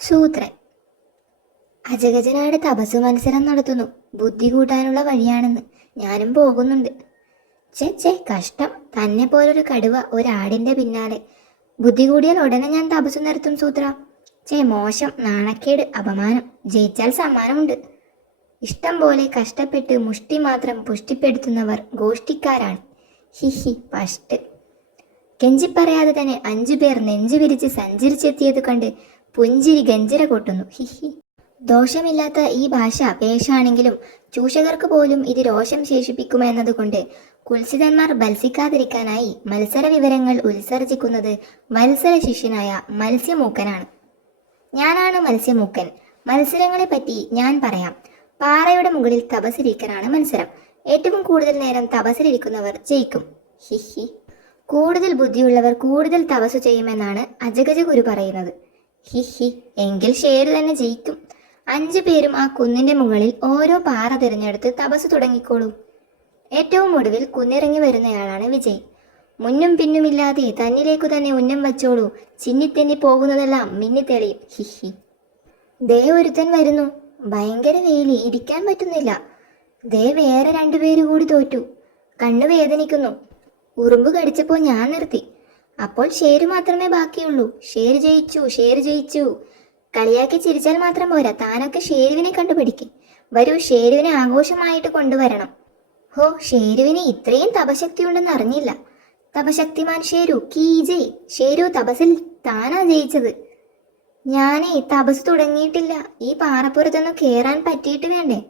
ശൂദ്രൻ. അജഗജനാട് തപസ് മത്സരം നടത്തുന്നു. ബുദ്ധി കൂട്ടാനുള്ള വഴിയാണെന്ന്. ഞാനും പോകുന്നുണ്ട്. ചേ കഷ്ടം. തന്നെ പോലൊരു കടുവ ഒരാടിന്റെ പിന്നാലെ. ബുദ്ധി കൂടിയാൽ ഉടനെ ഞാൻ തപസ് നിർത്തും സൂത്ര. മോശം, നാണക്കേട്, അപമാനം. ജയിച്ചാൽ സമ്മാനമുണ്ട്. ഇഷ്ടം പോലെ കഷ്ടപ്പെട്ട് മുഷ്ടി മാത്രം പുഷ്ടിപ്പെടുത്തുന്നവർ ഗോഷ്ടിക്കാരാണ്. ഹിഹി പഷ്ട്. കെഞ്ചിപ്പറയാതെ തന്നെ 5 പേർ നെഞ്ചു വിരിച്ച് സഞ്ചരിച്ചെത്തിയത് കണ്ട് പുഞ്ചിരി ഗഞ്ചിര കൊട്ടുന്നു. ഹിഹി. ദോഷമില്ലാത്ത ഈ ഭാഷ പേശാണെങ്കിലും ചൂഷകർക്ക് പോലും ഇത് രോഷം ശേഷിപ്പിക്കുമെന്നതുകൊണ്ട് കുൽസിതന്മാർ ബത്സിക്കാതിരിക്കാനായി മത്സര വിവരങ്ങൾ ഉത്സർജിക്കുന്നത് മത്സര ശിഷ്യനായ മത്സ്യമൂക്കനാണ്. ഞാനാണ് മത്സ്യമൂക്കൻ. മത്സരങ്ങളെപ്പറ്റി ഞാൻ പറയാം. പാറയുടെ മുകളിൽ തപസ്സിരിക്കലാണ് മത്സരം. ഏറ്റവും കൂടുതൽ നേരം തപസ്സിലിരിക്കുന്നവർ ജയിക്കും. ഹിഹി. കൂടുതൽ ബുദ്ധിയുള്ളവർ കൂടുതൽ തപസ്സു ചെയ്യുമെന്നാണ് അജഗജ ഗുരു പറയുന്നത്. ഹിഹി. എങ്കിൽ ഷേരു തന്നെ ജയിക്കും. 5 പേരും ആ കുന്നിന്റെ മുകളിൽ ഓരോ പാറ തിരഞ്ഞെടുത്ത് തപസ് തുടങ്ങിക്കോളൂ. ഏറ്റവും ഒടുവിൽ കുന്നിറങ്ങി വരുന്നയാളാണ് വിജയ്. മുന്നും പിന്നുമില്ലാതെ തന്നിലേക്കു തന്നെ ഉന്നം വച്ചോളൂ. ചിന്നിത്തെന്നി പോകുന്നതെല്ലാം മിന്നിത്തെളിയും. ഹിഹി. ദേ ഒരുത്തൻ വരുന്നു. ഭയങ്കര വെയില്, ഇരിക്കാൻ പറ്റുന്നില്ല. ദേ വേറെ 2 പേര് കൂടി തോറ്റു. കണ്ണു വേദനിക്കുന്നു. ഉറുമ്പ് കടിച്ചപ്പോൾ ഞാൻ നിർത്തി. അപ്പോൾ ഷേരു മാത്രമേ ബാക്കിയുള്ളൂ. ഷേര് ജയിച്ചു, ഷേര് ജയിച്ചു. കളിയാക്കി ചിരിച്ചാൽ മാത്രം പോരാ, താനൊക്കെ ഷേരുവിനെ കണ്ടുപിടിക്കും. വരൂ, ഷേരുവിനെ ആഘോഷമായിട്ട് കൊണ്ടുവരണം. ഹോ, ഷേരുവിന് ഇത്രയും തപശക്തി ഉണ്ടെന്ന് അറിഞ്ഞില്ല. തപശക്തിമാൻ ഷേരു കീ ജയ്. ഷേരു, തപസിൽ താനാ ജയിച്ചത്. ഞാനേ തപസ് തുടങ്ങിയിട്ടില്ല. ഈ പാറപ്പുറത്തൊന്നും കേറാൻ പറ്റിയിട്ട് വേണ്ടേ.